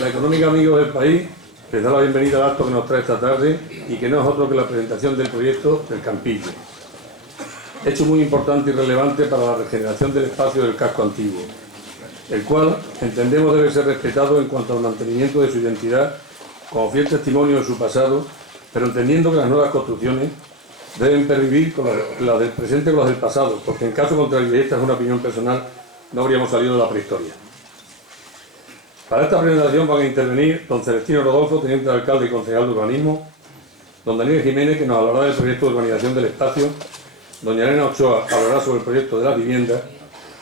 La Económica Amigos del País les da la bienvenida al acto que nos trae esta tarde y que no es otro que la presentación del proyecto del Campillo. Hecho muy importante y relevante para la regeneración del espacio del casco antiguo, el cual entendemos debe ser respetado en cuanto al mantenimiento de su identidad como fiel testimonio de su pasado, pero entendiendo que las nuevas construcciones deben pervivir con las del presente con las del pasado, porque en caso contrario, y esta es una opinión personal, no habríamos salido de la prehistoria. Para esta presentación van a intervenir don Celestino Rodolfo, teniente de alcalde y concejal de urbanismo, don Daniel Jiménez, que nos hablará del proyecto de urbanización del espacio, doña Elena Ochoa hablará sobre el proyecto de las viviendas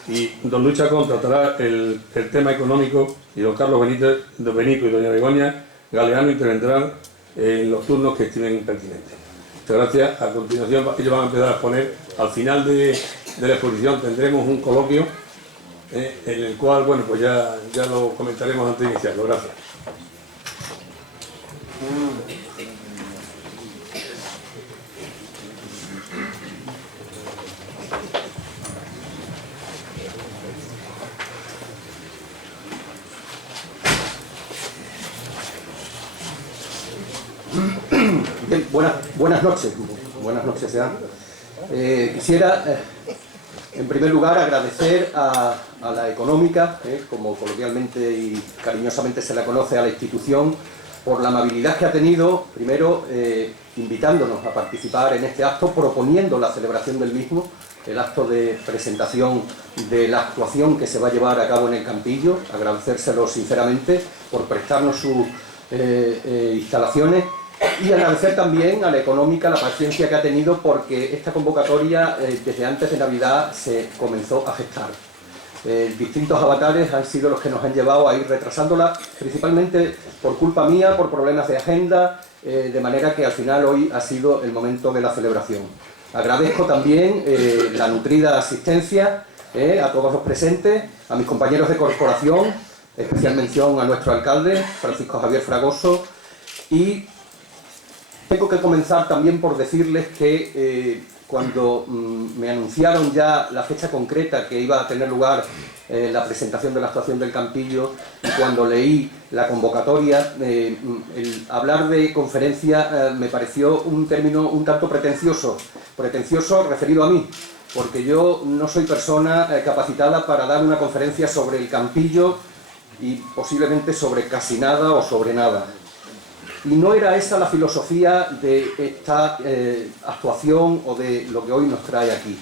y don Luis Chacón tratará el tema económico y don Carlos Benito y doña Begoña Galeano intervendrán en los turnos que estimen pertinentes. Muchas gracias. A continuación ellos van a empezar a exponer. Al final de la exposición tendremos un coloquio en el cual, bueno, pues ya lo comentaremos antes de iniciarlo. Gracias. Bien, buenas noches sean. Quisiera, en primer lugar, agradecer a la Económica, como coloquialmente y cariñosamente se la conoce a la institución, por la amabilidad que ha tenido, primero invitándonos a participar en este acto, proponiendo la celebración del mismo, el acto de presentación de la actuación que se va a llevar a cabo en el Campillo, agradecérselo sinceramente por prestarnos sus instalaciones. Y agradecer también a la Económica la paciencia que ha tenido porque esta convocatoria desde antes de Navidad se comenzó a gestar. Distintos avatares han sido los que nos han llevado a ir retrasándola, principalmente por culpa mía, por problemas de agenda, de manera que al final hoy ha sido el momento de la celebración. Agradezco también la nutrida asistencia a todos los presentes, a mis compañeros de corporación, especial mención a nuestro alcalde, Francisco Javier Fragoso, y tengo que comenzar también por decirles que cuando me anunciaron ya la fecha concreta que iba a tener lugar la presentación de la actuación del Campillo y cuando leí la convocatoria, el hablar de conferencia me pareció un término un tanto pretencioso referido a mí, porque yo no soy persona capacitada para dar una conferencia sobre el Campillo y posiblemente sobre casi nada o sobre nada. Y no era esa la filosofía de esta actuación o de lo que hoy nos trae aquí.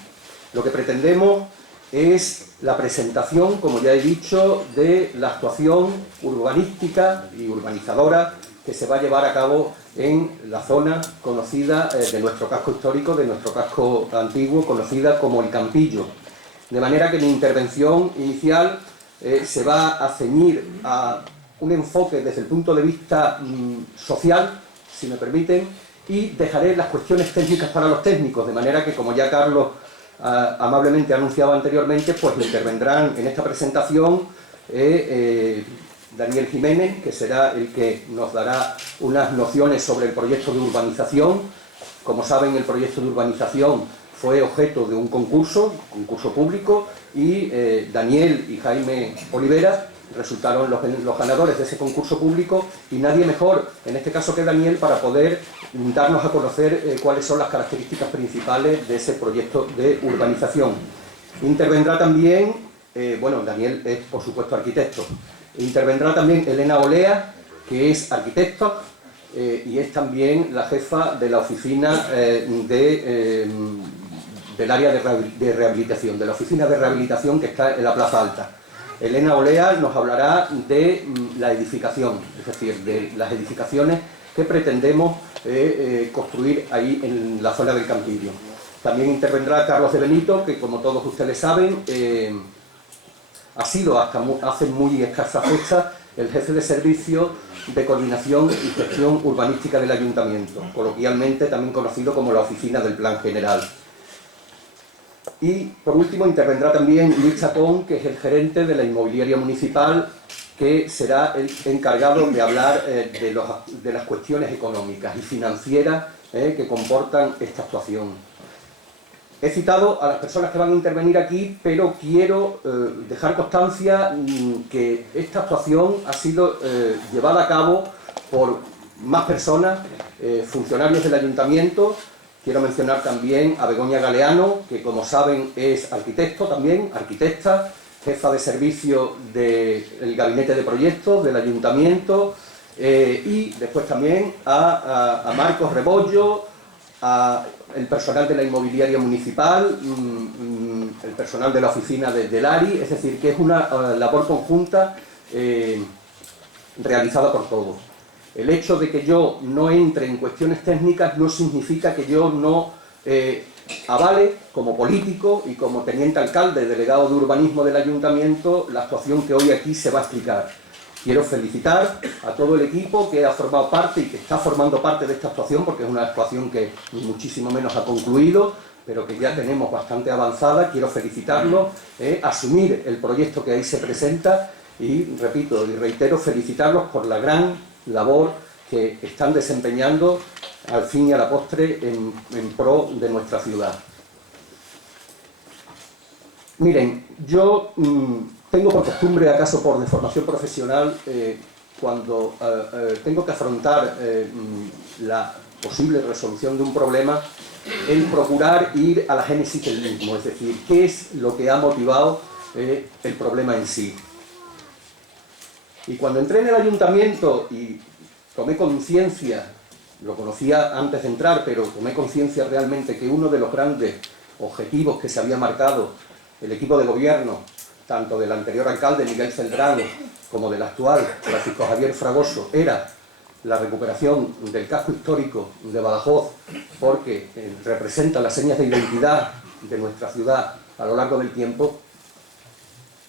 Lo que pretendemos es la presentación, como ya he dicho, de la actuación urbanística y urbanizadora que se va a llevar a cabo en la zona conocida de nuestro casco histórico, de nuestro casco antiguo, conocida como el Campillo. De manera que mi intervención inicial se va a ceñir a un enfoque desde el punto de vista social, si me permiten, y dejaré las cuestiones técnicas para los técnicos, de manera que, como ya Carlos amablemente ha anunciado anteriormente, pues intervendrán en esta presentación Daniel Jiménez, que será el que nos dará unas nociones sobre el proyecto de urbanización. Como saben, el proyecto de urbanización fue objeto de un concurso público, y Daniel y Jaime Olivera resultaron los ganadores de ese concurso público, y nadie mejor, en este caso, que Daniel, para poder darnos a conocer cuáles son las características principales de ese proyecto de urbanización. Intervendrá también, bueno, Daniel es por supuesto arquitecto, intervendrá también Elena Olea, que es arquitecta y es también la jefa de la oficina del área de rehabilitación, de la oficina de rehabilitación que está en la Plaza Alta. Elena Olea nos hablará de la edificación, es decir, de las edificaciones que pretendemos construir ahí en la zona del Campillo. También intervendrá Carlos de Benito, que como todos ustedes saben, ha sido hasta hace muy escasa fecha el jefe de servicio de coordinación y gestión urbanística del Ayuntamiento, coloquialmente también conocido como la Oficina del Plan General. Y por último intervendrá también Luis Chacón, que es el gerente de la inmobiliaria municipal, que será el encargado de hablar de las cuestiones económicas y financieras que comportan esta actuación. He citado a las personas que van a intervenir aquí, pero quiero dejar constancia que esta actuación ha sido llevada a cabo por más personas, funcionarios del Ayuntamiento. Quiero mencionar también a Begoña Galeano, que como saben es arquitecto también, arquitecta, jefa de servicio del Gabinete de Proyectos del Ayuntamiento, y después también a Marcos Rebollo, el personal de la inmobiliaria municipal, el personal de la oficina del ARI, es decir, que es una labor conjunta realizada por todos. El hecho de que yo no entre en cuestiones técnicas no significa que yo no avale, como político y como teniente alcalde, delegado de urbanismo del ayuntamiento, la actuación que hoy aquí se va a explicar. Quiero felicitar a todo el equipo que ha formado parte y que está formando parte de esta actuación, porque es una actuación que ni muchísimo menos ha concluido, pero que ya tenemos bastante avanzada. Quiero felicitarlos, asumir el proyecto que ahí se presenta y, repito y reitero, felicitarlos por la gran labor que están desempeñando al fin y a la postre en pro de nuestra ciudad. Miren, yo tengo por costumbre, acaso por deformación profesional, cuando tengo que afrontar la posible resolución de un problema, el procurar ir a la génesis del mismo, es decir, qué es lo que ha motivado el problema en sí. Y cuando entré en el ayuntamiento y tomé conciencia, lo conocía antes de entrar, pero tomé conciencia realmente que uno de los grandes objetivos que se había marcado el equipo de gobierno, tanto del anterior alcalde Miguel Celdrán como del actual Francisco Javier Fragoso, era la recuperación del casco histórico de Badajoz, porque representa las señas de identidad de nuestra ciudad a lo largo del tiempo.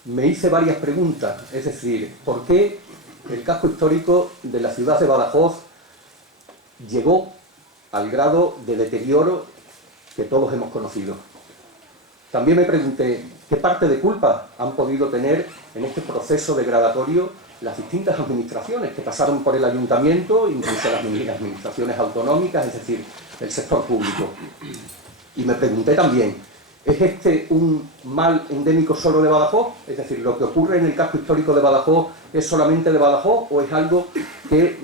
Me hice varias preguntas, es decir, ¿por qué el casco histórico de la ciudad de Badajoz llegó al grado de deterioro que todos hemos conocido? También me pregunté, ¿qué parte de culpa han podido tener en este proceso degradatorio las distintas administraciones que pasaron por el ayuntamiento, incluso las administraciones autonómicas, es decir, el sector público? Y me pregunté también, ¿es este un mal endémico solo de Badajoz? Es decir, ¿lo que ocurre en el casco histórico de Badajoz es solamente de Badajoz o es algo que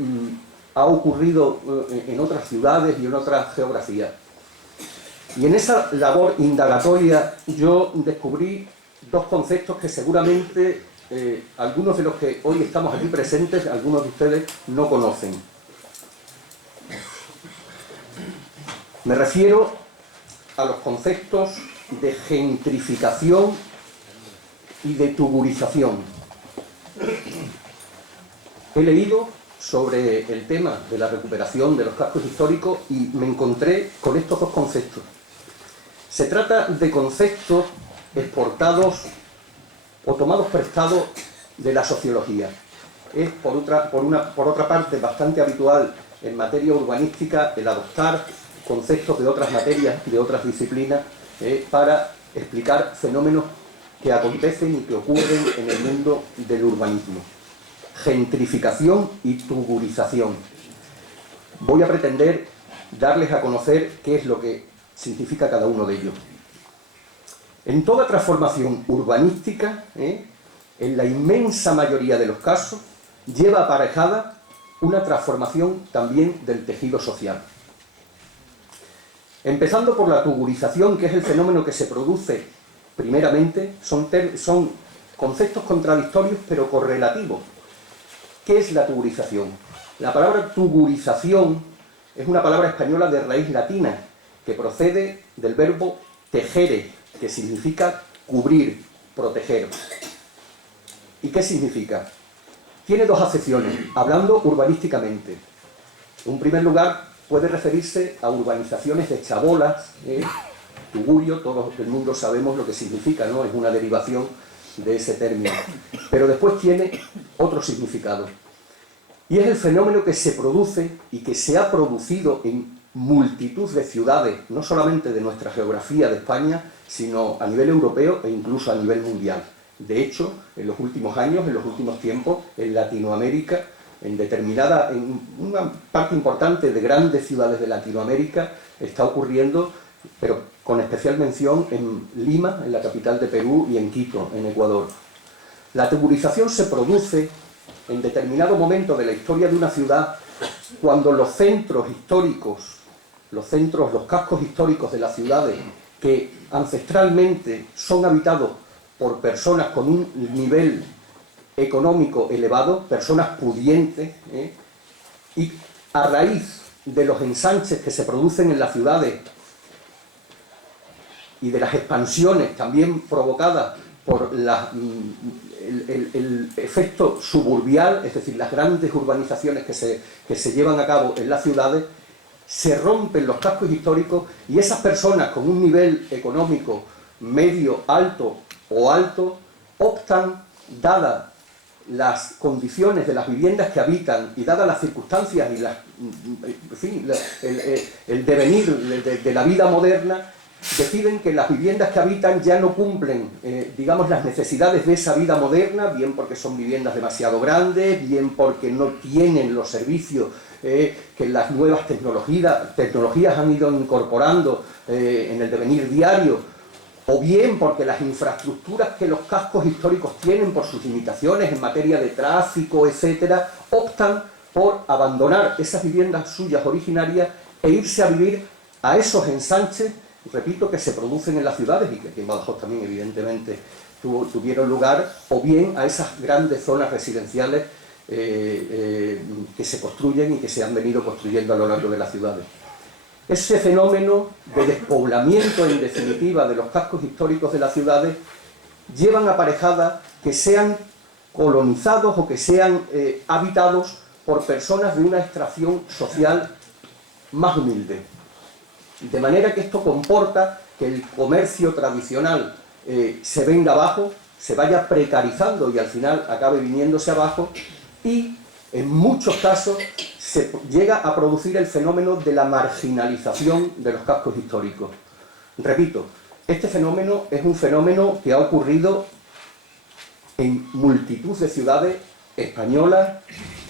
ha ocurrido en otras ciudades y en otras geografías? Y en esa labor indagatoria yo descubrí dos conceptos que seguramente algunos de los que hoy estamos aquí presentes, algunos de ustedes no conocen. Me refiero a los conceptos de gentrificación y de tuburización. He leído sobre el tema de la recuperación de los cascos históricos y me encontré con estos dos conceptos. Se trata de conceptos exportados o tomados prestados de la sociología. Es, por otra parte, bastante habitual en materia urbanística el adoptar conceptos de otras materias, de otras disciplinas, para explicar fenómenos que acontecen y que ocurren en el mundo del urbanismo. Gentrificación y tuburización. Voy a pretender darles a conocer qué es lo que significa cada uno de ellos. En toda transformación urbanística, en la inmensa mayoría de los casos, lleva aparejada una transformación también del tejido social. Empezando por la tuburización, que es el fenómeno que se produce primeramente, son conceptos contradictorios pero correlativos. ¿Qué es la tuburización? La palabra tuburización es una palabra española de raíz latina, que procede del verbo tejere, que significa cubrir, proteger. ¿Y qué significa? Tiene dos acepciones, hablando urbanísticamente. En primer lugar, puede referirse a urbanizaciones de chabolas, tugurio, todo el mundo sabemos lo que significa, ¿no? Es una derivación de ese término. Pero después tiene otro significado. Y es el fenómeno que se produce y que se ha producido en multitud de ciudades, no solamente de nuestra geografía de España, sino a nivel europeo e incluso a nivel mundial. De hecho, en los últimos años, en los últimos tiempos, en Latinoamérica, en una parte importante de grandes ciudades de Latinoamérica, está ocurriendo, pero con especial mención en Lima, en la capital de Perú, y en Quito, en Ecuador. La tugurización se produce en determinado momento de la historia de una ciudad cuando los centros históricos, los cascos históricos de las ciudades, que ancestralmente son habitados por personas con un nivel económico elevado, personas pudientes, y a raíz de los ensanches que se producen en las ciudades y de las expansiones también provocadas por el efecto suburbial, es decir, las grandes urbanizaciones que se llevan a cabo en las ciudades, se rompen los cascos históricos y esas personas con un nivel económico medio, alto o alto, optan, dadas las condiciones de las viviendas que habitan y dadas las circunstancias y el devenir de la vida moderna, deciden que las viviendas que habitan ya no cumplen, digamos, las necesidades de esa vida moderna, bien porque son viviendas demasiado grandes, bien porque no tienen los servicios que las nuevas tecnologías han ido incorporando en el devenir diario, o bien porque las infraestructuras que los cascos históricos tienen por sus limitaciones en materia de tráfico, etcétera, optan por abandonar esas viviendas suyas originarias e irse a vivir a esos ensanches, repito, que se producen en las ciudades y que aquí en Badajoz también evidentemente tuvieron lugar, o bien a esas grandes zonas residenciales que se construyen y que se han venido construyendo a lo largo de las ciudades. Ese fenómeno de despoblamiento, en definitiva, de los cascos históricos de las ciudades, llevan aparejada que sean colonizados o que sean habitados por personas de una extracción social más humilde. De manera que esto comporta que el comercio tradicional se venga abajo, se vaya precarizando y al final acabe viniéndose abajo, y en muchos casos se llega a producir el fenómeno de la marginalización de los cascos históricos. Repito, este fenómeno es un fenómeno que ha ocurrido en multitud de ciudades españolas,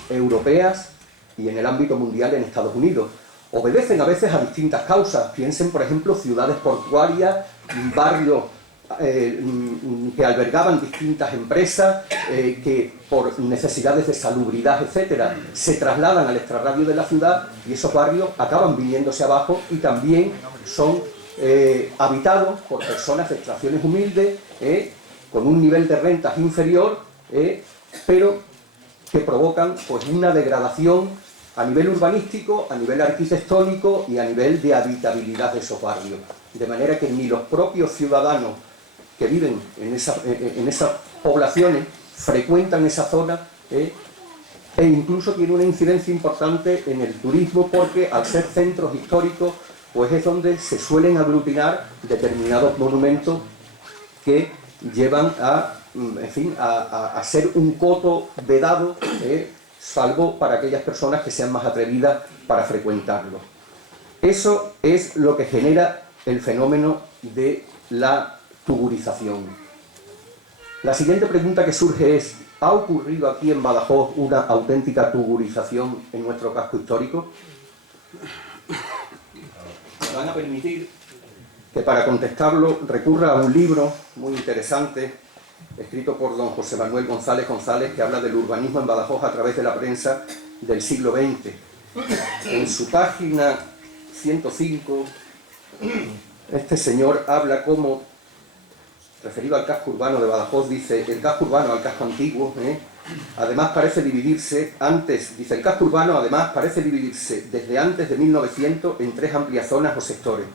europeas y en el ámbito mundial en Estados Unidos. Obedecen a veces a distintas causas. Piensen, por ejemplo, ciudades portuarias, barrios que albergaban distintas empresas que por necesidades de salubridad, etcétera, se trasladan al extrarradio de la ciudad, y esos barrios acaban viniéndose abajo y también son habitados por personas de extracciones humildes, con un nivel de rentas inferior, pero que provocan pues una degradación a nivel urbanístico, a nivel arquitectónico y a nivel de habitabilidad de esos barrios. De manera que ni los propios ciudadanos que viven en esas poblaciones frecuentan esa zona, e incluso tiene una incidencia importante en el turismo, porque al ser centros históricos pues es donde se suelen aglutinar determinados monumentos que llevan a ser un coto vedado, salvo para aquellas personas que sean más atrevidas para frecuentarlo. Eso es lo que genera el fenómeno de la tugurización. La siguiente pregunta que surge es: ¿ha ocurrido aquí en Badajoz una auténtica tugurización en nuestro casco histórico? Me van a permitir que para contestarlo recurra a un libro muy interesante escrito por don José Manuel González González, que habla del urbanismo en Badajoz a través de la prensa del siglo XX. En su página 105, este señor habla como, referido al casco urbano de Badajoz, dice: el casco urbano, al casco antiguo, además parece dividirse el casco urbano además parece dividirse desde antes de 1900 en tres amplias zonas o sectores.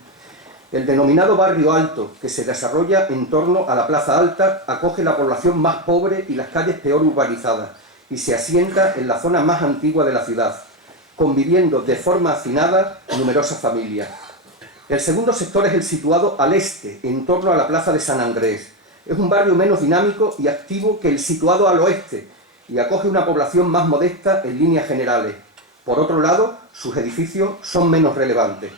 El denominado barrio alto, que se desarrolla en torno a la Plaza Alta, acoge la población más pobre y las calles peor urbanizadas, y se asienta en la zona más antigua de la ciudad, conviviendo de forma hacinada numerosas familias. El segundo sector es el situado al este, en torno a la Plaza de San Andrés. Es un barrio menos dinámico y activo que el situado al oeste, y acoge una población más modesta en líneas generales. Por otro lado, sus edificios son menos relevantes.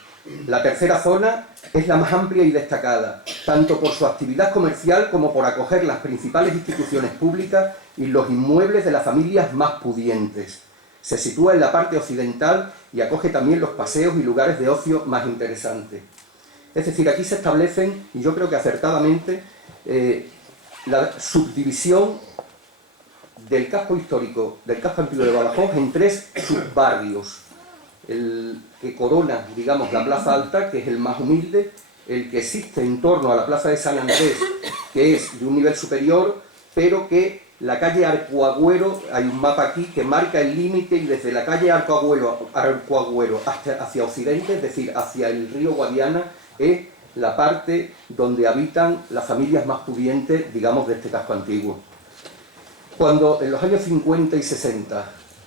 La tercera zona es la más amplia y destacada, tanto por su actividad comercial como por acoger las principales instituciones públicas y los inmuebles de las familias más pudientes. Se sitúa en la parte occidental y acoge también los paseos y lugares de ocio más interesantes. Es decir, aquí se establecen, y yo creo que acertadamente, la subdivisión del casco histórico, del casco antiguo de Badajoz, en 3 subbarrios. El que corona, digamos, la Plaza Alta, que es el más humilde, el que existe en torno a la Plaza de San Andrés, que es de un nivel superior, pero que la calle Arcoagüero, hay un mapa aquí que marca el límite, y desde la calle Arcoagüero hacia occidente, es decir, hacia el río Guadiana, es la parte donde habitan las familias más pudientes, digamos, de este casco antiguo. Cuando en los años 50 y 60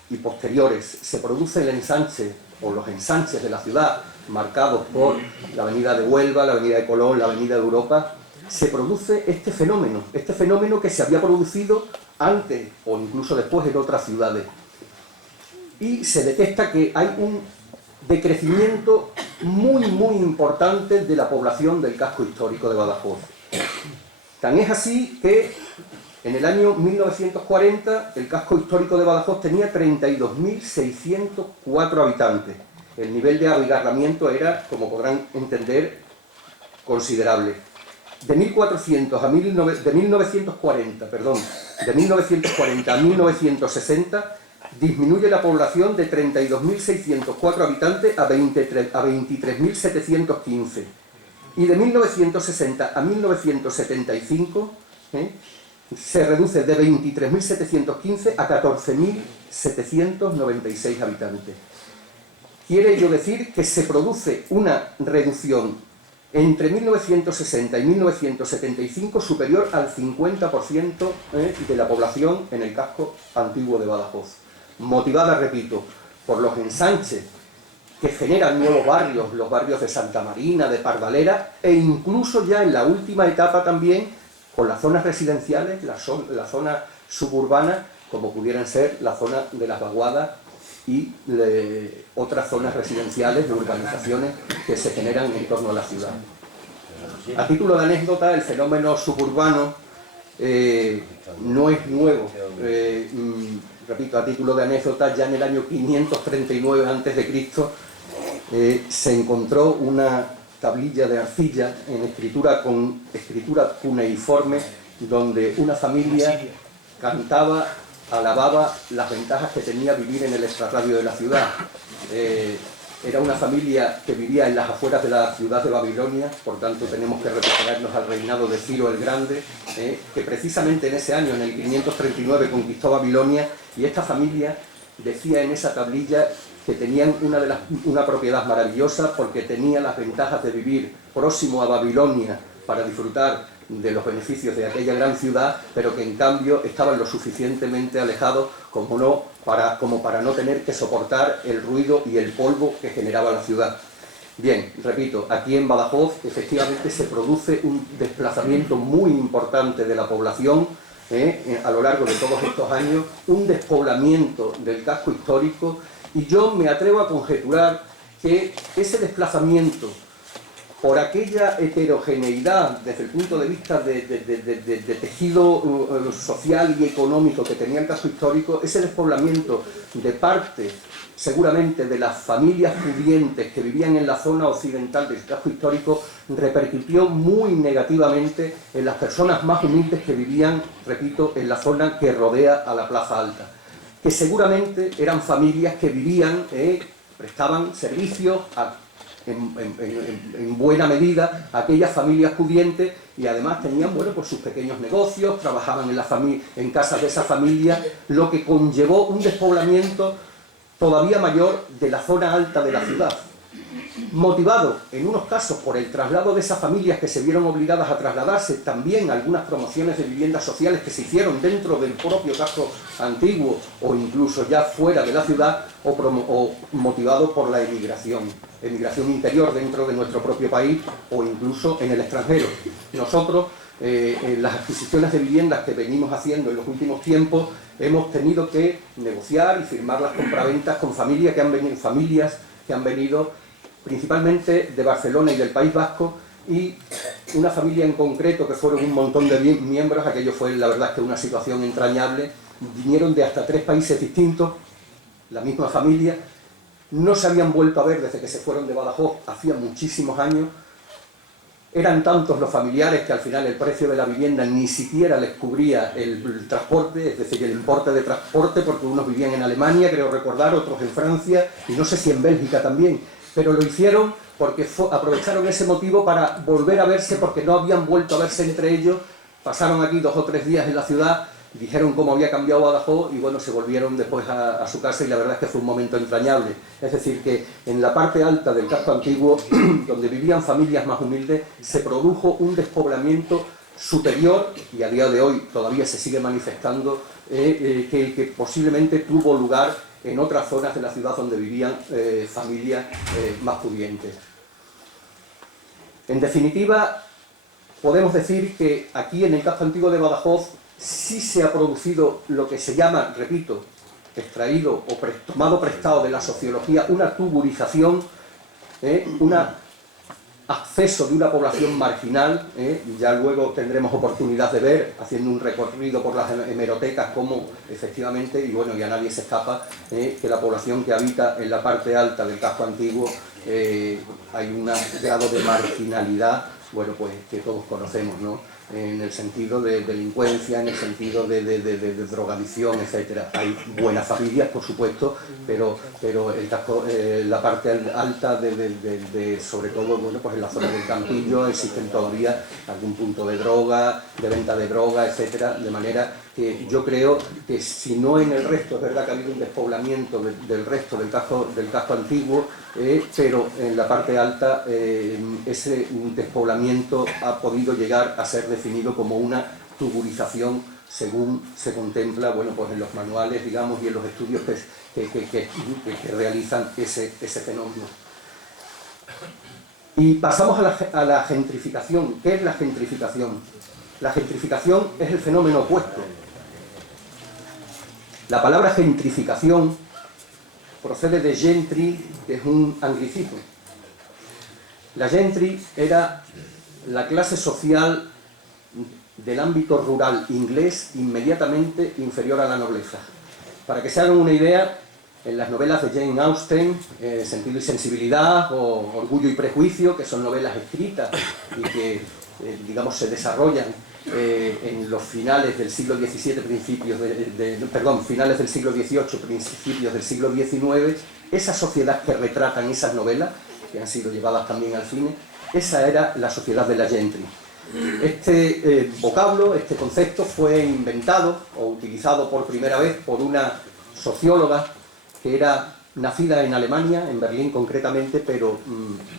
y posteriores se produce el ensanche o los ensanches de la ciudad, marcados por la avenida de Huelva, la avenida de Colón, la avenida de Europa, se produce este fenómeno que se había producido antes o incluso después en otras ciudades. Y se detecta que hay un decrecimiento muy importante de la población del casco histórico de Badajoz. Tan es así que en el año 1940 el casco histórico de Badajoz tenía 32.604 habitantes. El nivel de abigarramiento era, como podrán entender, considerable. De 1940 a 1960 disminuye la población de 32.604 habitantes a 23.715. Y de 1960 a 1975 se reduce de 23.715 a 14.796 habitantes. Quiere ello decir que se produce una reducción entre 1960 y 1975 superior al 50% de la población en el casco antiguo de Badajoz. Motivada, repito, por los ensanches que generan nuevos barrios, los barrios de Santa Marina, de Pardalera, e incluso ya en la última etapa también con las zonas residenciales, la zona suburbana, como pudieran ser la zona de las Vaguadas y otras zonas residenciales de urbanizaciones que se generan en torno a la ciudad. A título de anécdota, el fenómeno suburbano no es nuevo. Repito, a título de anécdota, ya en el año 539 a.C. Se encontró una tablilla de arcilla en escritura cuneiforme, donde una familia cantaba, alababa las ventajas que tenía vivir en el extrarradio de la ciudad. Era una familia que vivía en las afueras de la ciudad de Babilonia, por tanto tenemos que referirnos al reinado de Ciro el Grande, que precisamente en ese año, en el 539, conquistó Babilonia, y esta familia decía en esa tablilla que tenían una propiedad maravillosa porque tenía las ventajas de vivir próximo a Babilonia para disfrutar de los beneficios de aquella gran ciudad, pero que en cambio estaban lo suficientemente alejados como para no tener que soportar el ruido y el polvo que generaba la ciudad. Bien, repito, aquí en Badajoz efectivamente se produce un desplazamiento muy importante de la población a lo largo de todos estos años, un despoblamiento del casco histórico, y yo me atrevo a conjeturar que ese desplazamiento por aquella heterogeneidad desde el punto de vista de tejido social y económico que tenía el casco histórico, ese despoblamiento de parte seguramente de las familias pudientes que vivían en la zona occidental del casco histórico, repercutió muy negativamente en las personas más humildes que vivían, repito, en la zona que rodea a la Plaza Alta, que seguramente eran familias que vivían, prestaban servicios en buena medida a aquellas familias pudientes, y además tenían, bueno, pues sus pequeños negocios, trabajaban en casas de esa familia, lo que conllevó un despoblamiento todavía mayor de la zona alta de la ciudad, motivado en unos casos por el traslado de esas familias que se vieron obligadas a trasladarse, también algunas promociones de viviendas sociales que se hicieron dentro del propio casco antiguo o incluso ya fuera de la ciudad, o motivado por la emigración interior dentro de nuestro propio país o incluso en el extranjero. Nosotros, en las adquisiciones de viviendas que venimos haciendo en los últimos tiempos, hemos tenido que negociar y firmar las compraventas con familias que han venido principalmente de Barcelona y del País Vasco, y una familia en concreto que fueron un montón de miembros. Aquello fue, la verdad, que una situación entrañable. Vinieron de hasta 3 países distintos, la misma familia, no se habían vuelto a ver desde que se fueron de Badajoz, hacía muchísimos años, Eran tantos los familiares que al final el precio de la vivienda ni siquiera les cubría el transporte, es decir, el importe de transporte, porque unos vivían en Alemania, creo recordar, otros en Francia, y no sé si en Bélgica también, pero lo hicieron porque aprovecharon ese motivo para volver a verse, porque no habían vuelto a verse entre ellos, pasaron aquí 2 o 3 días en la ciudad, dijeron cómo había cambiado Badajoz y bueno, se volvieron después a su casa y la verdad es que fue un momento entrañable. Es decir, que en la parte alta del casco antiguo, donde vivían familias más humildes, se produjo un despoblamiento superior y a día de hoy todavía se sigue manifestando, que posiblemente tuvo lugar en otras zonas de la ciudad donde vivían familias más pudientes. En definitiva, podemos decir que aquí en el casco antiguo de Badajoz sí se ha producido lo que se llama, repito, extraído o tomado prestado de la sociología, una tuburización, un acceso de una población marginal, ya luego tendremos oportunidad de ver, haciendo un recorrido por las hemerotecas, cómo efectivamente, y bueno, ya nadie se escapa, que la población que habita en la parte alta del casco antiguo hay un grado de marginalidad, bueno, pues que todos conocemos, ¿no? En el sentido de delincuencia, en el sentido de drogadicción, etcétera. Hay buenas familias, por supuesto, pero la parte alta, sobre todo, bueno, pues en la zona del Campillo, existen todavía algún punto de droga, de venta de droga, etcétera, de manera que yo creo que si no en el resto, es verdad que ha habido un despoblamiento del resto del casco antiguo, pero en la parte alta ese despoblamiento ha podido llegar a ser definido como una tuburización según se contempla, bueno, pues en los manuales, digamos, y en los estudios que realizan ese fenómeno. Y pasamos a la gentrificación. ¿Qué es la gentrificación? La gentrificación es el fenómeno opuesto. La palabra gentrificación procede de gentry, que es un anglicismo. La gentry era la clase social del ámbito rural inglés inmediatamente inferior a la nobleza. Para que se hagan una idea, en las novelas de Jane Austen, Sentido y Sensibilidad o Orgullo y Prejuicio, que son novelas escritas y que, digamos, se desarrollan en los finales del siglo XVII, finales del siglo XVIII, principios del siglo XIX, esa sociedad que retratan esas novelas, que han sido llevadas también al cine, esa era la sociedad de la gentry. Este vocablo, este concepto fue inventado o utilizado por primera vez por una socióloga que era nacida en Alemania, en Berlín concretamente, pero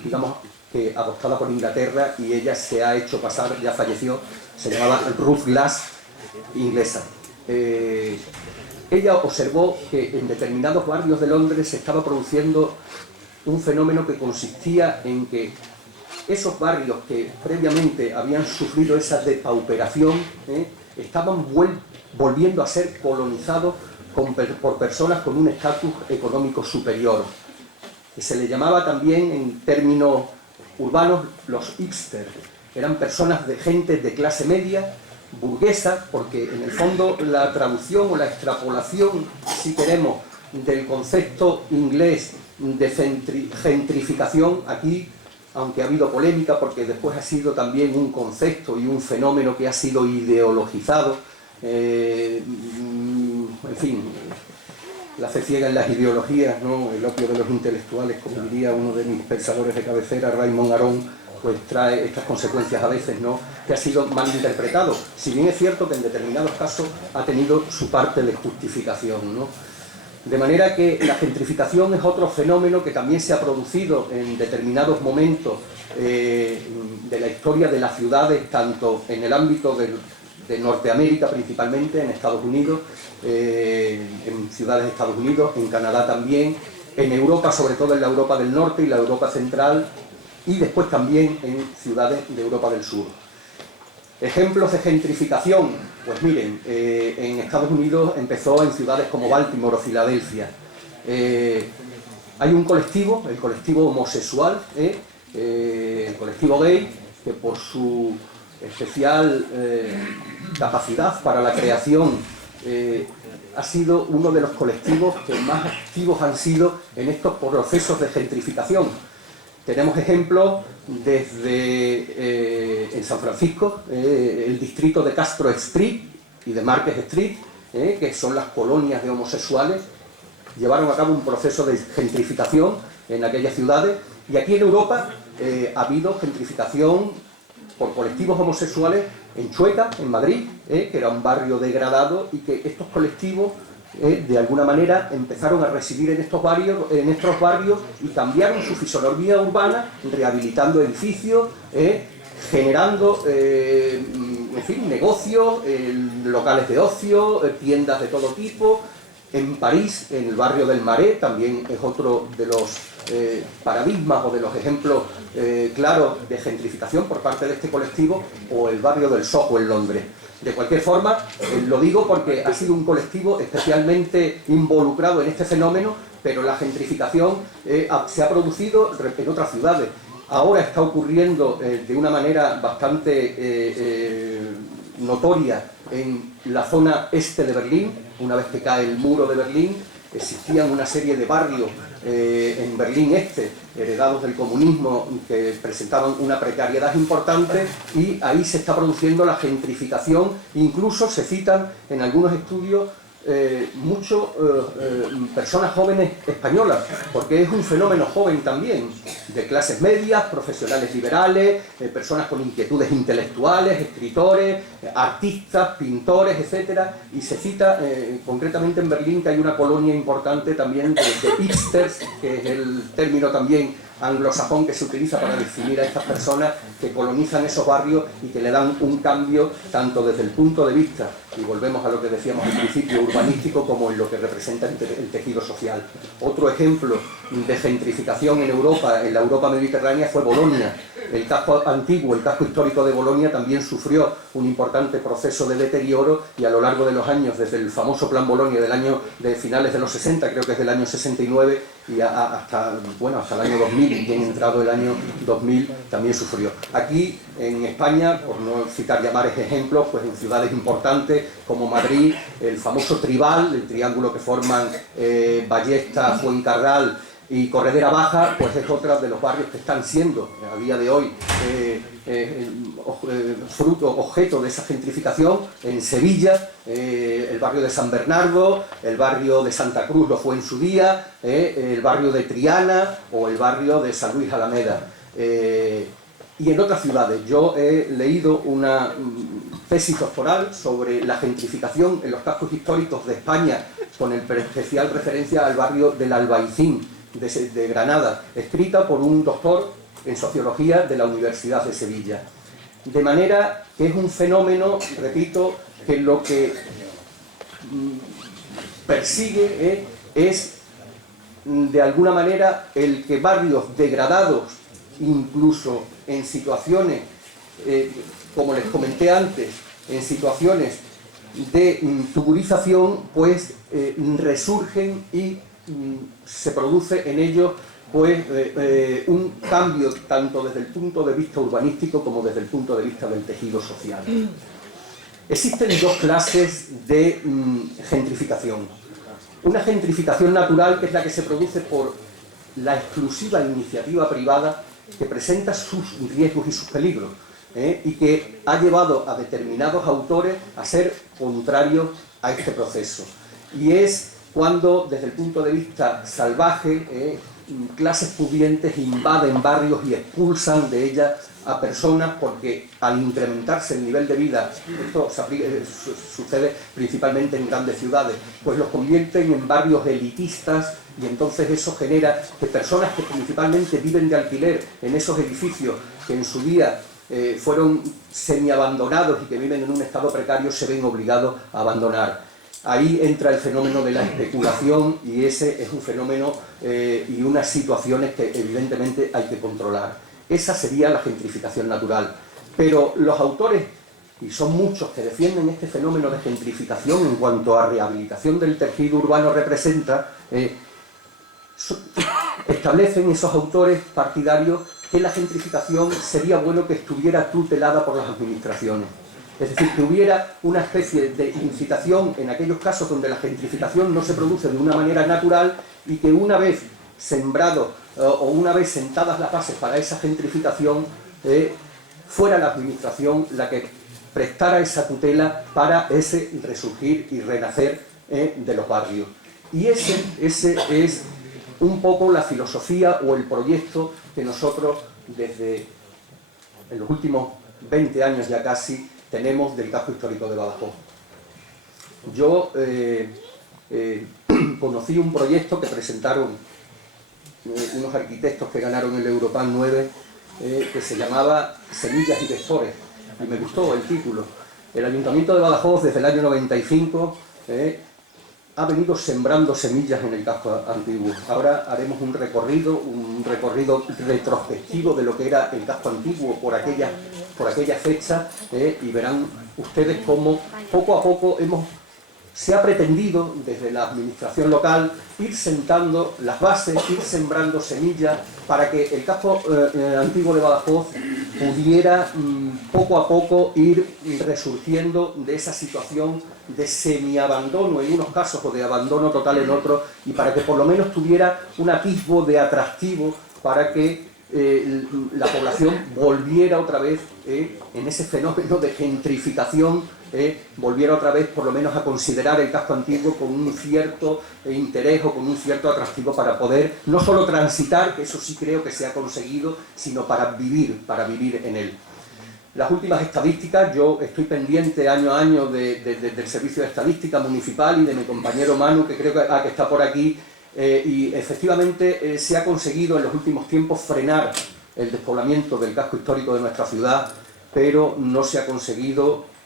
digamos que adoptada por Inglaterra, y ella se ha hecho pasar, ya falleció, se llamaba Ruth Glass, inglesa. Ella observó que en determinados barrios de Londres se estaba produciendo un fenómeno que consistía en que esos barrios que previamente habían sufrido esa depauperación estaban volviendo a ser colonizados por personas con un estatus económico superior. Se le llamaba también, en términos urbanos, los hipsters. Eran personas gente de clase media, burguesa, porque en el fondo la traducción o la extrapolación, si queremos, del concepto inglés de gentrificación, aquí, aunque ha habido polémica, porque después ha sido también un concepto y un fenómeno que ha sido ideologizado, en fin, la fe ciega en las ideologías, ¿no? El opio de los intelectuales, como diría uno de mis pensadores de cabecera, Raymond Aron, pues trae estas consecuencias a veces, ¿no? Que ha sido mal interpretado, si bien es cierto que en determinados casos ha tenido su parte de justificación, ¿no? De manera que la gentrificación es otro fenómeno que también se ha producido en determinados momentos de la historia de las ciudades, tanto en el ámbito de Norteamérica principalmente, en Estados Unidos, en ciudades de Estados Unidos, en Canadá también, en Europa, sobre todo en la Europa del Norte y la Europa Central, y después también en ciudades de Europa del Sur. Ejemplos de gentrificación, pues miren, en Estados Unidos empezó en ciudades como Baltimore o Filadelfia. Hay un colectivo, el colectivo homosexual, el colectivo gay, que por su especial capacidad para la creación ha sido uno de los colectivos que más activos han sido en estos procesos de gentrificación. Tenemos ejemplos desde en San Francisco, el distrito de Castro Street y de Market Street, que son las colonias de homosexuales, llevaron a cabo un proceso de gentrificación en aquellas ciudades, y aquí en Europa ha habido gentrificación por colectivos homosexuales en Chueca, en Madrid, que era un barrio degradado, y que estos colectivos de alguna manera empezaron a residir en estos barrios y cambiaron su fisonomía urbana, rehabilitando edificios, generando en fin, negocios, locales de ocio, tiendas de todo tipo. En París, en el barrio del Marais, también es otro de los paradigmas o de los ejemplos claros de gentrificación por parte de este colectivo, o el barrio del Soho en Londres. De cualquier forma, lo digo porque ha sido un colectivo especialmente involucrado en este fenómeno, pero la gentrificación se ha producido en otras ciudades. Ahora está ocurriendo de una manera bastante notoria en la zona este de Berlín. Una vez que cae el muro de Berlín, existían una serie de barrios en Berlín Este, heredados del comunismo, que presentaban una precariedad importante, y ahí se está produciendo la gentrificación. Incluso se citan en algunos estudios mucho personas jóvenes españolas, porque es un fenómeno joven también, de clases medias, profesionales liberales, personas con inquietudes intelectuales, escritores, artistas, pintores, etcétera. Y se cita concretamente en Berlín que hay una colonia importante también de hipsters, que es el término también anglosajón que se utiliza para definir a estas personas que colonizan esos barrios y que le dan un cambio tanto desde el punto de vista, y volvemos a lo que decíamos al principio, urbanístico, como en lo que representa el tejido social. Otro ejemplo de gentrificación en Europa, en la Europa mediterránea, fue Bolonia. El casco antiguo, el casco histórico de Bolonia, también sufrió un importante proceso de deterioro, y a lo largo de los años, desde el famoso Plan Bolonia de finales de los 60, creo que es del año 69, y hasta el año 2000, bien entrado el año 2000, también sufrió. Aquí en España, por no citar llamares ejemplos, pues en ciudades importantes como Madrid, el famoso Tribal, el triángulo que forman Ballesta, Fuencarral y Corredera Baja, pues es otro de los barrios que están siendo a día de hoy objeto de esa gentrificación. En Sevilla, el barrio de San Bernardo, el barrio de Santa Cruz lo fue en su día, el barrio de Triana o el barrio de San Luis Alameda. Y en otras ciudades. Yo he leído una tesis doctoral sobre la gentrificación en los cascos históricos de España, con especial referencia al barrio del Albaicín de Granada, escrita por un doctor en sociología de la Universidad de Sevilla. De manera que es un fenómeno, repito, que lo que persigue es de alguna manera el que barrios degradados, incluso en situaciones, como les comenté antes, en situaciones de tuburización, pues resurgen y se produce en ellos pues un cambio tanto desde el punto de vista urbanístico como desde el punto de vista del tejido social. Existen dos clases de gentrificación. Una gentrificación natural, que es la que se produce por la exclusiva iniciativa privada, que presenta sus riesgos y sus peligros, y que ha llevado a determinados autores a ser contrarios a este proceso. Y es cuando, desde el punto de vista salvaje, clases pudientes invaden barrios y expulsan de ellas a personas, porque al incrementarse el nivel de vida, esto sucede principalmente en grandes ciudades, pues los convierten en barrios elitistas, y entonces eso genera que personas que principalmente viven de alquiler en esos edificios que en su día fueron semiabandonados y que viven en un estado precario, se ven obligados a abandonar. Ahí entra el fenómeno de la especulación, y ese es un fenómeno y unas situaciones que evidentemente hay que controlar. Esa sería la gentrificación natural. Pero los autores, y son muchos, que defienden este fenómeno de gentrificación en cuanto a rehabilitación del tejido urbano representa, establecen esos autores partidarios que la gentrificación sería bueno que estuviera tutelada por las administraciones. Es decir, que hubiera una especie de incitación en aquellos casos donde la gentrificación no se produce de una manera natural, y que una vez sembrado o una vez sentadas las bases para esa gentrificación, fuera la administración la que prestara esa tutela para ese resurgir y renacer de los barrios. Y ese es un poco la filosofía o el proyecto que nosotros desde en los últimos 20 años ya casi tenemos del casco histórico de Badajoz. Yo conocí un proyecto que presentaron unos arquitectos que ganaron el Europan 9 que se llamaba Semillas y Vectores, y me gustó el título. El Ayuntamiento de Badajoz desde el año 95 ha venido sembrando semillas en el casco antiguo. Ahora haremos un recorrido retrospectivo de lo que era el casco antiguo por aquella fecha, y verán ustedes cómo poco a poco se ha pretendido desde la administración local ir sentando las bases, ir sembrando semillas para que el casco antiguo de Badajoz pudiera poco a poco ir resurgiendo de esa situación de semiabandono en unos casos o de abandono total en otros, y para que por lo menos tuviera un atisbo de atractivo para que la población volviera otra vez en ese fenómeno de gentrificación, volviera otra vez por lo menos a considerar el casco antiguo con un cierto interés o con un cierto atractivo para poder no solo transitar, que eso sí creo que se ha conseguido, sino para vivir en él. Las últimas estadísticas, yo estoy pendiente año a año del Servicio de Estadística Municipal y de mi compañero Manu, que creo que está por aquí, y efectivamente se ha conseguido en los últimos tiempos frenar el despoblamiento del casco histórico de nuestra ciudad, pero no se ha conseguido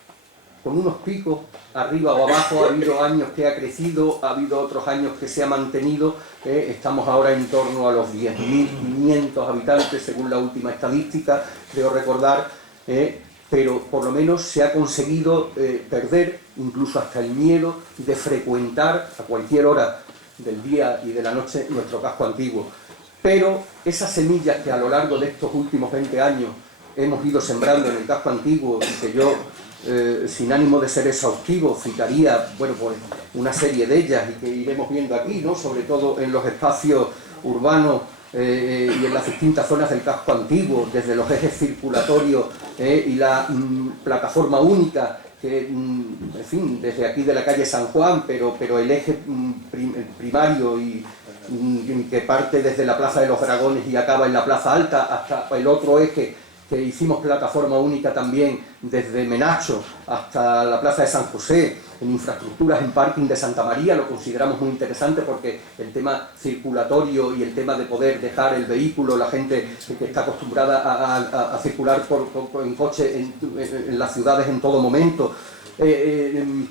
con unos picos arriba o abajo. Ha habido años que ha crecido, ha habido otros años que se ha mantenido. Estamos ahora en torno a los 10.500 habitantes según la última estadística, creo recordar, pero por lo menos se ha conseguido perder incluso hasta el miedo de frecuentar a cualquier hora del día y de la noche nuestro casco antiguo. Pero esas semillas que a lo largo de estos últimos 20 años hemos ido sembrando en el casco antiguo, y que yo, sin ánimo de ser exhaustivo, citaría, bueno, pues una serie de ellas y que iremos viendo aquí, ¿no? Sobre todo en los espacios urbanos y en las distintas zonas del casco antiguo, desde los ejes circulatorios y la plataforma única, que, en fin, desde aquí de la calle San Juan, pero el eje primario y que parte desde la Plaza de los Dragones y acaba en la Plaza Alta, hasta el otro eje que hicimos plataforma única también desde Menacho hasta la Plaza de San José, en infraestructuras, en parking de Santa María. Lo consideramos muy interesante porque el tema circulatorio y el tema de poder dejar el vehículo, la gente que está acostumbrada a circular en coche en las ciudades en todo momento,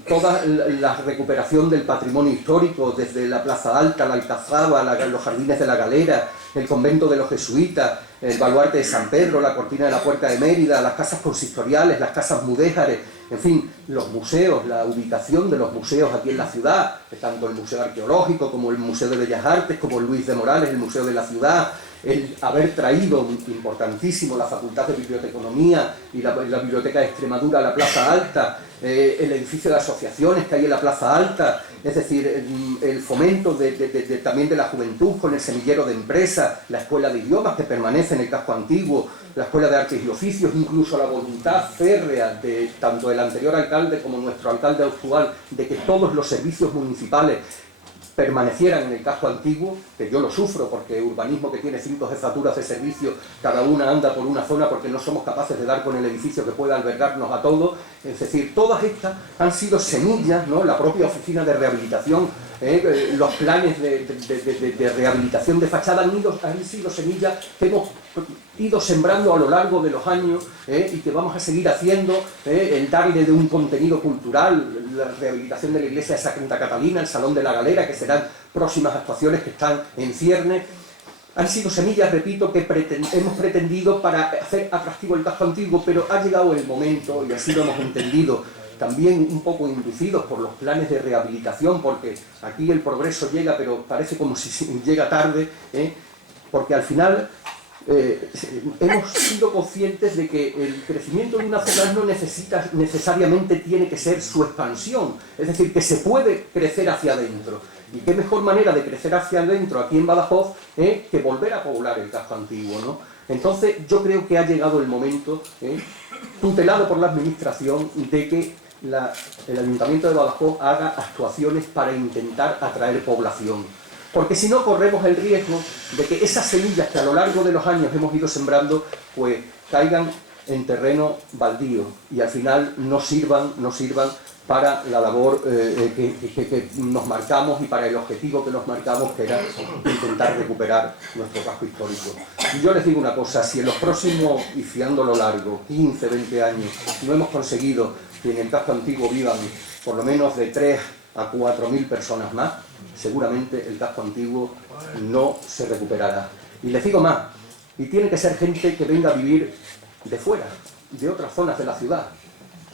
toda la recuperación del patrimonio histórico desde la Plaza Alta, la Alcazaba, los jardines de la Galera, el convento de los jesuitas, el baluarte de San Pedro, la cortina de la Puerta de Mérida, las casas consistoriales, las casas mudéjares, en fin, los museos, la ubicación de los museos aquí en la ciudad, tanto el Museo Arqueológico como el Museo de Bellas Artes, como el Luis de Morales, el Museo de la Ciudad, el haber traído, importantísimo, la Facultad de Biblioteconomía y la Biblioteca de Extremadura a la Plaza Alta, el edificio de asociaciones que hay en la Plaza Alta, es decir, el fomento también de la juventud con el semillero de empresas, la escuela de idiomas que permanece en el casco antiguo, la escuela de artes y oficios, incluso la voluntad férrea de tanto el anterior alcalde como nuestro alcalde actual de que todos los servicios municipales permanecieran en el casco antiguo, que yo lo sufro porque urbanismo que tiene 5 jefaturas de servicio, cada una anda por una zona porque no somos capaces de dar con el edificio que pueda albergarnos a todos. Es decir, todas estas han sido semillas, ¿no? La propia oficina de rehabilitación, los planes de rehabilitación de fachada han sido semillas que hemos ido sembrando a lo largo de los años, y que vamos a seguir haciendo, el darle de un contenido cultural, la rehabilitación de la iglesia de Santa Catalina, el Salón de la Galera, que serán próximas actuaciones que están en ciernes. Han sido semillas, repito, que hemos pretendido para hacer atractivo el casco antiguo, pero ha llegado el momento, y así lo hemos entendido, también un poco inducidos por los planes de rehabilitación, porque aquí el progreso llega, pero parece como si llega tarde, porque al final hemos sido conscientes de que el crecimiento de una ciudad no necesariamente tiene que ser su expansión, es decir, que se puede crecer hacia adentro. Y qué mejor manera de crecer hacia adentro aquí en Badajoz que volver a poblar el casco antiguo, ¿no? Entonces yo creo que ha llegado el momento, tutelado por la administración, de que el Ayuntamiento de Badajoz haga actuaciones para intentar atraer población. Porque si no corremos el riesgo de que esas semillas que a lo largo de los años hemos ido sembrando, pues caigan en terreno baldío y al final no sirvan para la labor que nos marcamos y para el objetivo que nos marcamos, que era intentar recuperar nuestro casco histórico. Y yo les digo una cosa, si en los próximos, y fiándolo largo, 15, 20 años, no hemos conseguido que en el casco antiguo vivan por lo menos de 3 a 4.000 personas más, seguramente el casco antiguo no se recuperará. Y les digo más, y tiene que ser gente que venga a vivir de fuera, de otras zonas de la ciudad,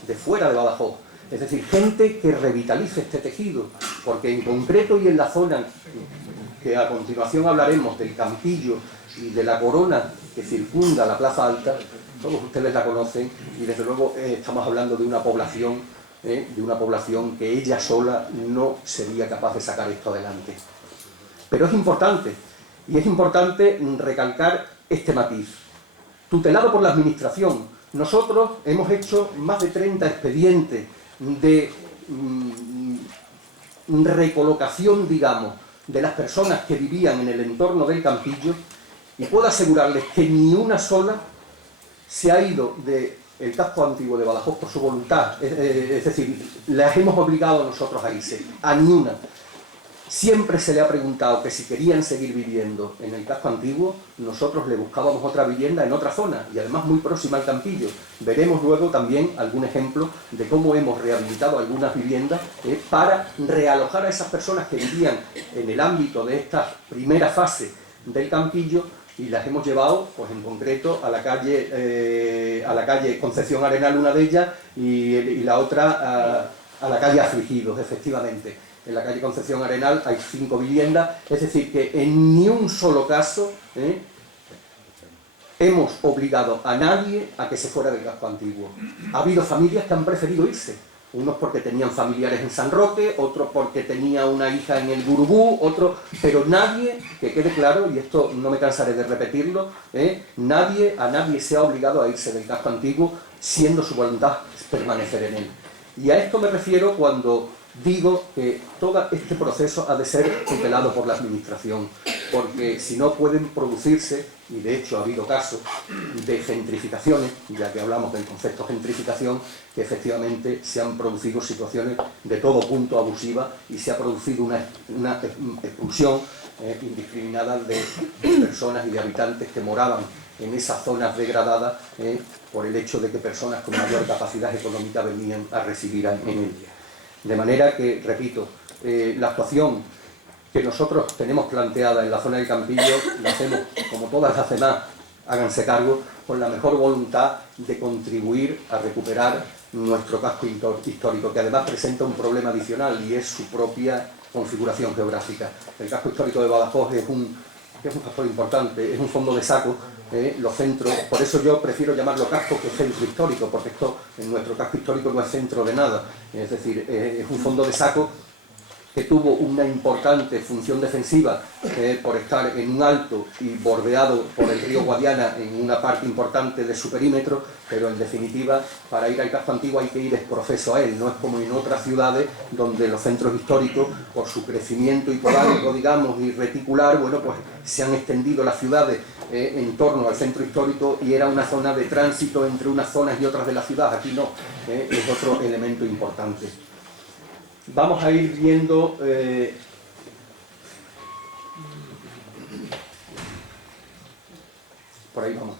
de fuera de Badajoz. Es decir, gente que revitalice este tejido, porque en concreto y en la zona que a continuación hablaremos del Campillo y de la corona que circunda la Plaza Alta, todos ustedes la conocen y desde luego estamos hablando de una población que ella sola no sería capaz de sacar esto adelante. Pero es importante, y es importante recalcar este matiz. Tutelado por la administración, nosotros hemos hecho más de 30 expedientes de recolocación, digamos, de las personas que vivían en el entorno del Campillo, y puedo asegurarles que ni una sola se ha ido del casco antiguo de Badajoz por su voluntad, es decir, las hemos obligado nosotros a irse, a ni una. Siempre se le ha preguntado que si querían seguir viviendo en el casco antiguo, nosotros le buscábamos otra vivienda en otra zona, y además muy próxima al Campillo. Veremos luego también algún ejemplo de cómo hemos rehabilitado algunas viviendas para realojar a esas personas que vivían en el ámbito de esta primera fase del Campillo, y las hemos llevado, pues en concreto, a la calle Concepción Arenal, una de ellas, y la otra a la calle Afligidos, efectivamente. En la calle Concepción Arenal hay 5 viviendas, es decir, que en ni un solo caso hemos obligado a nadie a que se fuera del casco antiguo. Ha habido familias que han preferido irse, unos porque tenían familiares en San Roque, otros porque tenía una hija en el Gurubú, otros, pero nadie, que quede claro, y esto no me cansaré de repetirlo, a nadie se ha obligado a irse del casco antiguo, siendo su voluntad permanecer en él. Y a esto me refiero cuando digo que todo este proceso ha de ser tutelado por la administración, porque si no pueden producirse, y de hecho ha habido casos de gentrificaciones, ya que hablamos del concepto gentrificación, que efectivamente se han producido situaciones de todo punto abusivas y se ha producido una expulsión indiscriminada de personas y de habitantes que moraban en esas zonas degradadas por el hecho de que personas con mayor capacidad económica venían a residir en ella. De manera que, repito, la actuación que nosotros tenemos planteada en la zona del Campillo la hacemos, como todas las demás, háganse cargo, con la mejor voluntad de contribuir a recuperar nuestro casco histórico, que además presenta un problema adicional y es su propia configuración geográfica. El casco histórico de Badajoz es un factor importante, es un fondo de saco. Los centros, por eso yo prefiero llamarlo casco que centro histórico, porque esto en nuestro casco histórico no es centro de nada, es decir, es un fondo de saco que tuvo una importante función defensiva por estar en un alto y bordeado por el río Guadiana en una parte importante de su perímetro, pero en definitiva para ir al casco antiguo hay que ir exprofeso a él, no es como en otras ciudades donde los centros históricos, por su crecimiento hipodálico, digamos, y reticular, bueno, pues se han extendido las ciudades en torno al centro histórico y era una zona de tránsito entre unas zonas y otras de la ciudad. Aquí no, es otro elemento importante. Vamos a ir viendo por ahí vamos.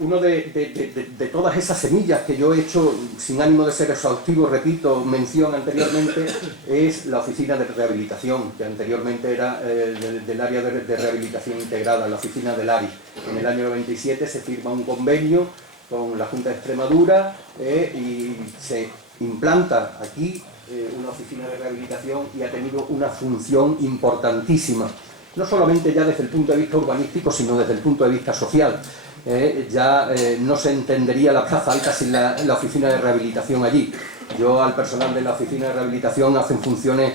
Uno de todas esas semillas que yo he hecho, sin ánimo de ser exhaustivo, repito, mención anteriormente, es la oficina de rehabilitación, que anteriormente era del área de rehabilitación integrada, la oficina del ARI. En el año 97 se firma un convenio con la Junta de Extremadura y se implanta aquí una oficina de rehabilitación y ha tenido una función importantísima, no solamente ya desde el punto de vista urbanístico, sino desde el punto de vista social. No se entendería la Plaza Alta sin la oficina de rehabilitación allí. Yo al personal de la oficina de rehabilitación hacen funciones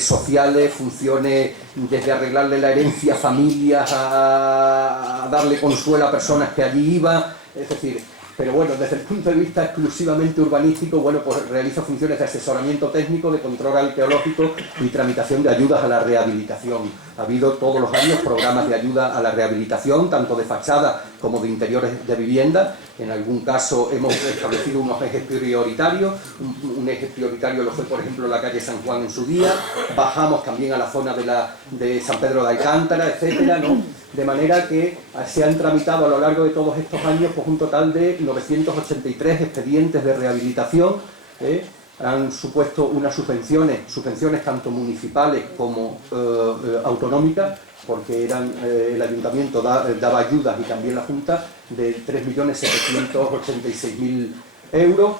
sociales, funciones desde arreglarle la herencia a familias, a darle consuelo a personas que allí iban, es decir, pero bueno, desde el punto de vista exclusivamente urbanístico, bueno, pues realiza funciones de asesoramiento técnico, de control arqueológico y tramitación de ayudas a la rehabilitación. Ha habido todos los años programas de ayuda a la rehabilitación, tanto de fachada como de interiores de vivienda. En algún caso hemos establecido unos ejes prioritarios. Un eje prioritario lo fue, por ejemplo, la calle San Juan en su día. Bajamos también a la zona de San Pedro de Alcántara, etcétera, ¿no? De manera que se han tramitado a lo largo de todos estos años pues, un total de 983 expedientes de rehabilitación. Han supuesto unas subvenciones tanto municipales como autonómicas, porque el ayuntamiento daba ayudas y también la Junta, de 3.786.000 euros.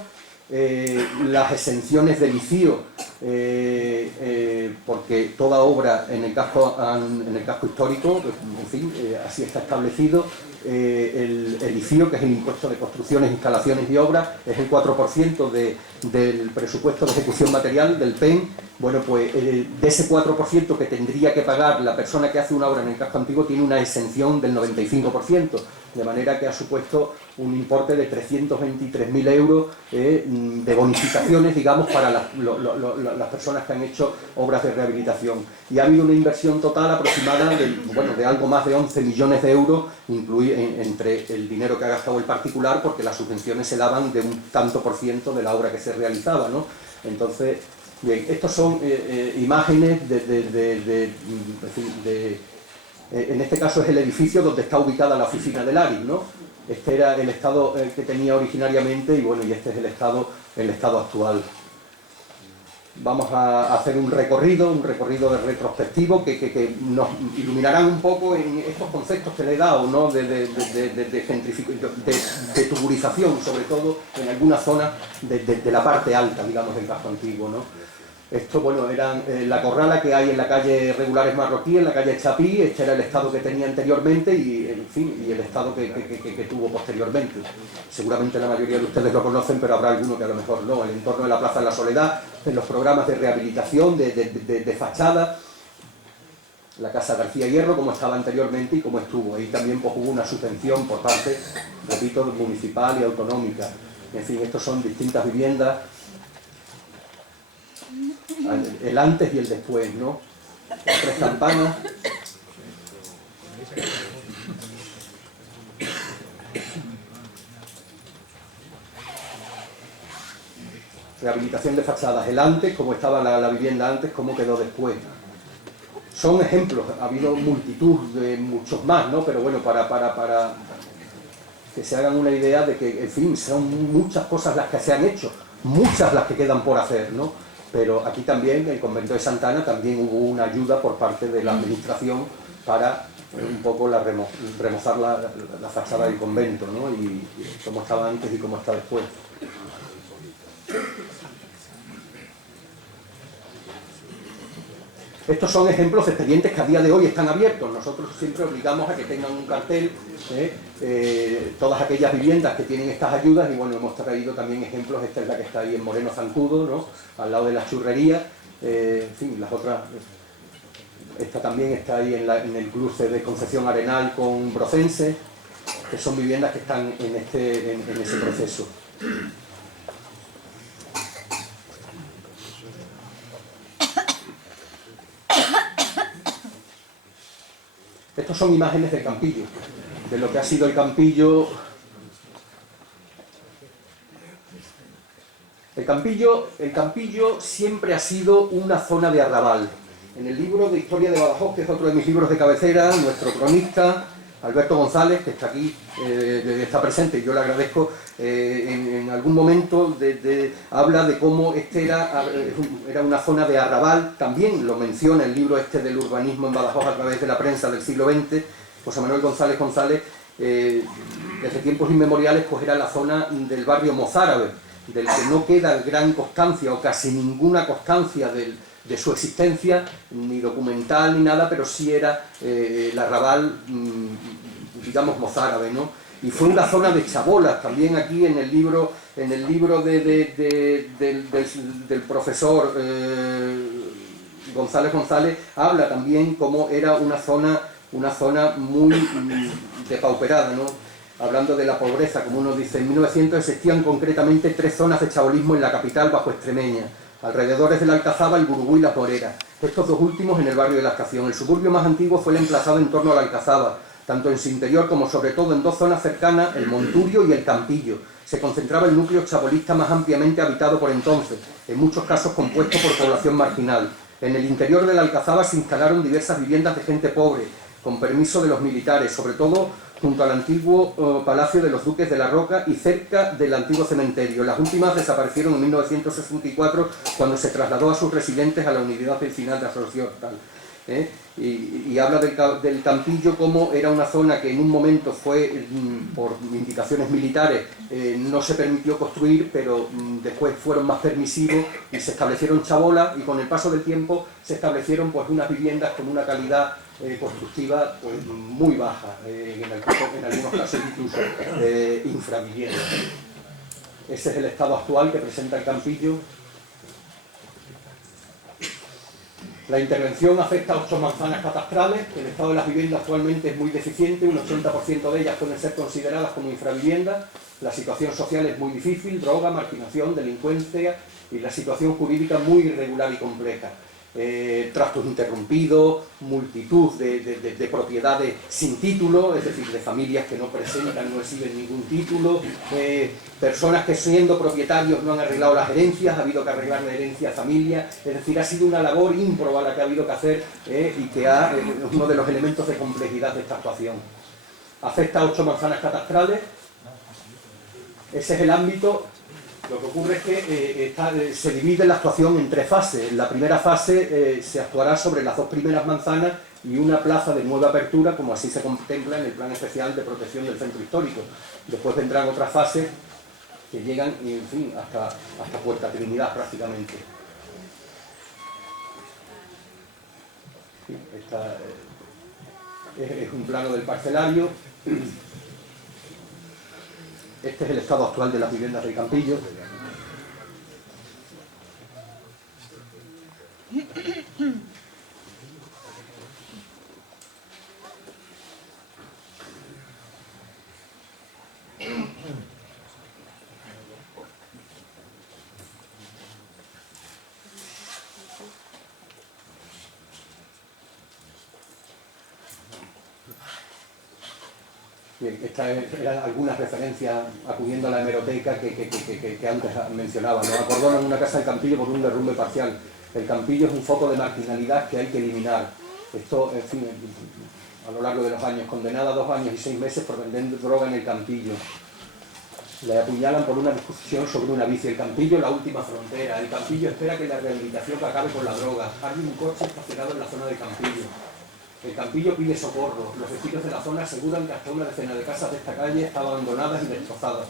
Las exenciones del ICIO, porque toda obra en el casco histórico, en fin, así está establecido, el ICIO, que es el impuesto de construcciones, instalaciones y obras, es el 4% del presupuesto de ejecución material, del PEN. Bueno, pues de ese 4% que tendría que pagar la persona que hace una obra en el casco antiguo, tiene una exención del 95%, de manera que ha supuesto un importe de 323.000 euros de bonificaciones, digamos, para las personas que han hecho obras de rehabilitación. Y ha habido una inversión total aproximada de algo más de 11 millones de euros, entre el dinero que ha gastado el particular, porque las subvenciones se daban de un tanto por ciento de la obra que se realizaba, ¿no? Entonces, bien, estos son imágenes en este caso es el edificio donde está ubicada la oficina del ARI, ¿no? Este era el estado que tenía originariamente y bueno, y este es el estado actual. Vamos a hacer un recorrido de retrospectivo que nos iluminarán un poco en estos conceptos que le he dado, ¿no? de tuburización, sobre todo en alguna zona de la parte alta, digamos, del casco antiguo, ¿no? Esto, bueno, eran la corrala que hay en la calle Regulares Marroquí, en la calle Chapí. Este era el estado que tenía anteriormente y, en fin, y el estado que tuvo posteriormente. Seguramente la mayoría de ustedes lo conocen, pero habrá alguno que a lo mejor no. El entorno de la Plaza de la Soledad, en los programas de rehabilitación, de fachada, la Casa García Hierro, como estaba anteriormente y como estuvo. Ahí también pues, hubo una subvención por parte, repito, municipal y autonómica. En fin, estos son distintas viviendas, el antes y el después, ¿no? Las tres campanas. Rehabilitación de fachadas, el antes, cómo estaba la vivienda antes, cómo quedó después. Son ejemplos, ha habido multitud de muchos más, ¿no? Pero bueno, para que se hagan una idea de que, en fin, son muchas cosas las que se han hecho, muchas las que quedan por hacer, ¿no? Pero aquí también, en el convento de Santa Ana, también hubo una ayuda por parte de la administración para un poco remozar la fachada del convento, ¿no? Y cómo estaba antes y cómo está después. Estos son ejemplos de expedientes que a día de hoy están abiertos. Nosotros siempre obligamos a que tengan un cartel, todas aquellas viviendas que tienen estas ayudas, y bueno, hemos traído también ejemplos. Esta es la que está ahí en Moreno Zancudo, ¿no? Al lado de la churrería, en fin, las otras. Esta también está ahí en el cruce de Concepción Arenal con Brocense, que son viviendas que están en ese proceso. Estos son imágenes del Campillo, de lo que ha sido el Campillo. El Campillo siempre ha sido una zona de arrabal. En el libro de Historia de Badajoz, que es otro de mis libros de cabecera, nuestro cronista, Alberto González, que está aquí, está presente, y yo le agradezco, en algún momento habla de cómo era una zona de arrabal. También lo menciona el libro del urbanismo en Badajoz a través de la prensa del siglo XX, José Manuel González, desde tiempos inmemoriales, pues era la zona del barrio mozárabe, del que no queda gran constancia o casi ninguna constancia de su existencia, ni documental ni nada, pero sí era el arrabal, digamos, mozárabe, ¿no? y fue una zona de chabolas. También aquí en el libro del profesor González habla también cómo era una zona muy depauperada, ¿no? Hablando de la pobreza, como uno dice, en 1900 existían concretamente 3 zonas de chabolismo en la capital bajo Extremeña, alrededores de la Alcazaba, el Gurugú y la Moreras, estos 2 últimos en el barrio de la Estación. El suburbio más antiguo fue el emplazado en torno a la Alcazaba, tanto en su interior como sobre todo en 2 zonas cercanas, el Monturio y el Campillo. Se concentraba el núcleo chabolista más ampliamente habitado por entonces, en muchos casos compuesto por población marginal. En el interior de la Alcazaba se instalaron diversas viviendas de gente pobre, con permiso de los militares, sobre todo junto al antiguo Palacio de los Duques de la Roca y cerca del antiguo cementerio. Las últimas desaparecieron en 1964 cuando se trasladó a sus residentes a la unidad vecinal de Asunción. Y habla del Campillo como era una zona que en un momento fue, por indicaciones militares, no se permitió construir, pero después fueron más permisivos y se establecieron chabolas, y con el paso del tiempo se establecieron pues unas viviendas con una calidad constructiva pues, muy baja, en algunos casos incluso infraviviendas. Ese es el estado actual que presenta el Campillo. La intervención afecta a 8 manzanas catastrales. El estado de las viviendas actualmente es muy deficiente, un 80% de ellas pueden ser consideradas como infraviviendas. La situación social es muy difícil, droga, marginación, delincuencia y la situación jurídica muy irregular y compleja. Trastos interrumpidos, multitud de propiedades sin título, es decir, de familias que no presentan, no exhiben ningún título, personas que siendo propietarios no han arreglado las herencias, ha habido que arreglar la herencia a familia, es decir, ha sido una labor ímproba la que ha habido que hacer y que es uno de los elementos de complejidad de esta actuación. Afecta a 8 manzanas catastrales, ese es el ámbito. Lo que ocurre es que se divide la actuación en 3 fases. En la primera fase se actuará sobre las 2 primeras manzanas y una plaza de nueva apertura, como así se contempla en el Plan Especial de Protección del Centro Histórico. Después vendrán otras fases que llegan, en fin, hasta Puerta Trinidad prácticamente. Es un plano del parcelario. Este es el estado actual de las viviendas del Campillo. Bien, estas eran algunas referencias acudiendo a la hemeroteca que antes mencionaba, ¿no? Acordonan una casa del Campillo por un derrumbe parcial. El Campillo es un foco de marginalidad que hay que eliminar. Esto, en fin, a lo largo de los años, condenada a 2 años y 6 meses por vender droga en el Campillo. Le apuñalan por una discusión sobre una bici. El Campillo, la última frontera. El Campillo espera que la rehabilitación acabe con la droga. Hay un coche estacionado en la zona del Campillo. El Campillo pide socorro. Los vecinos de la zona aseguran que hasta una decena de casas de esta calle están abandonadas y destrozadas.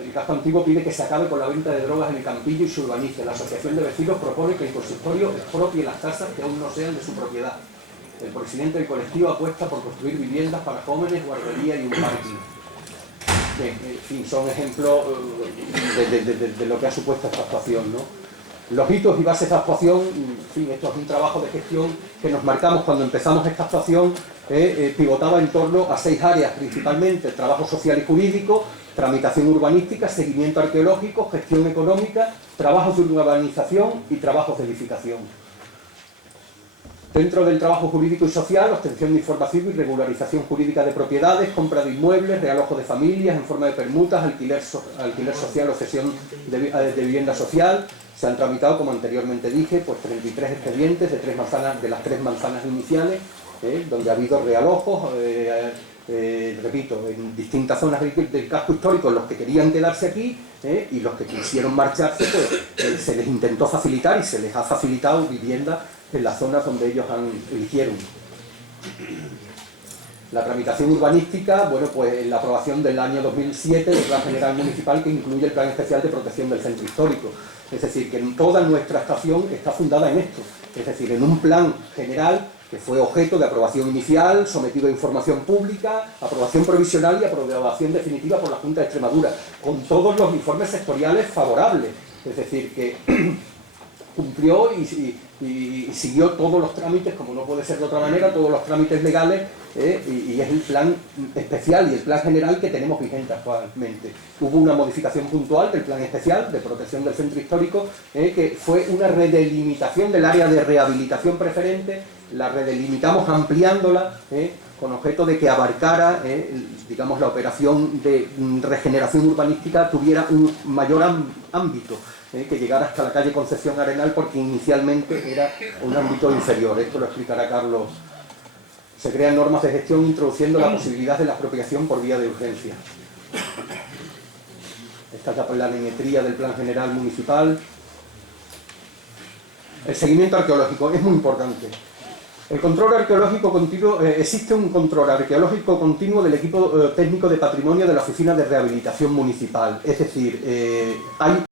El casco antiguo pide que se acabe con la venta de drogas en el Campillo y se urbanice. La asociación de vecinos propone que el consistorio expropie las casas que aún no sean de su propiedad. El presidente del colectivo apuesta por construir viviendas para jóvenes, guardería y un parking. Bien, en fin, son ejemplos de lo que ha supuesto esta actuación, ¿no? Los hitos y bases de actuación, en fin, esto es un trabajo de gestión que nos marcamos cuando empezamos esta actuación, pivotaba en torno a 6 áreas principalmente: trabajo social y jurídico, tramitación urbanística, seguimiento arqueológico, gestión económica, trabajos de urbanización y trabajos de edificación. Dentro del trabajo jurídico y social, obtención de información y regularización jurídica de propiedades, compra de inmuebles, realojo de familias en forma de permutas, alquiler social o cesión de vivienda social. Se han tramitado, como anteriormente dije, pues 33 expedientes de las 3 manzanas iniciales, donde ha habido realojos, repito, en distintas zonas del casco histórico, los que querían quedarse aquí y los que quisieron marcharse, pues se les intentó facilitar y se les ha facilitado vivienda en las zonas donde ellos eligieron. La tramitación urbanística, bueno, pues la aprobación del año 2007 del Plan General Municipal, que incluye el Plan Especial de Protección del Centro Histórico. Es decir, que toda nuestra estación está fundada en esto. Es decir, en un plan general que fue objeto de aprobación inicial, sometido a información pública, aprobación provisional y aprobación definitiva por la Junta de Extremadura, con todos los informes sectoriales favorables. Es decir, que cumplió y siguió todos los trámites, como no puede ser de otra manera, todos los trámites legales, y es el plan especial y el plan general que tenemos vigente actualmente. Hubo una modificación puntual del plan especial de protección del centro histórico, que fue una redelimitación del área de rehabilitación preferente. La redelimitamos ampliándola, con objeto de que abarcara, digamos, la operación de regeneración urbanística tuviera un mayor ámbito, que llegara hasta la calle Concepción Arenal, porque inicialmente era un ámbito inferior. Esto lo explicará Carlos. Se crean normas de gestión introduciendo la posibilidad de la expropiación por vía de urgencia. Esta es la planimetría del plan general municipal. El seguimiento arqueológico es muy importante. El control arqueológico continuo, existe un control arqueológico continuo del equipo técnico de patrimonio de la Oficina de Rehabilitación Municipal. Es decir, hay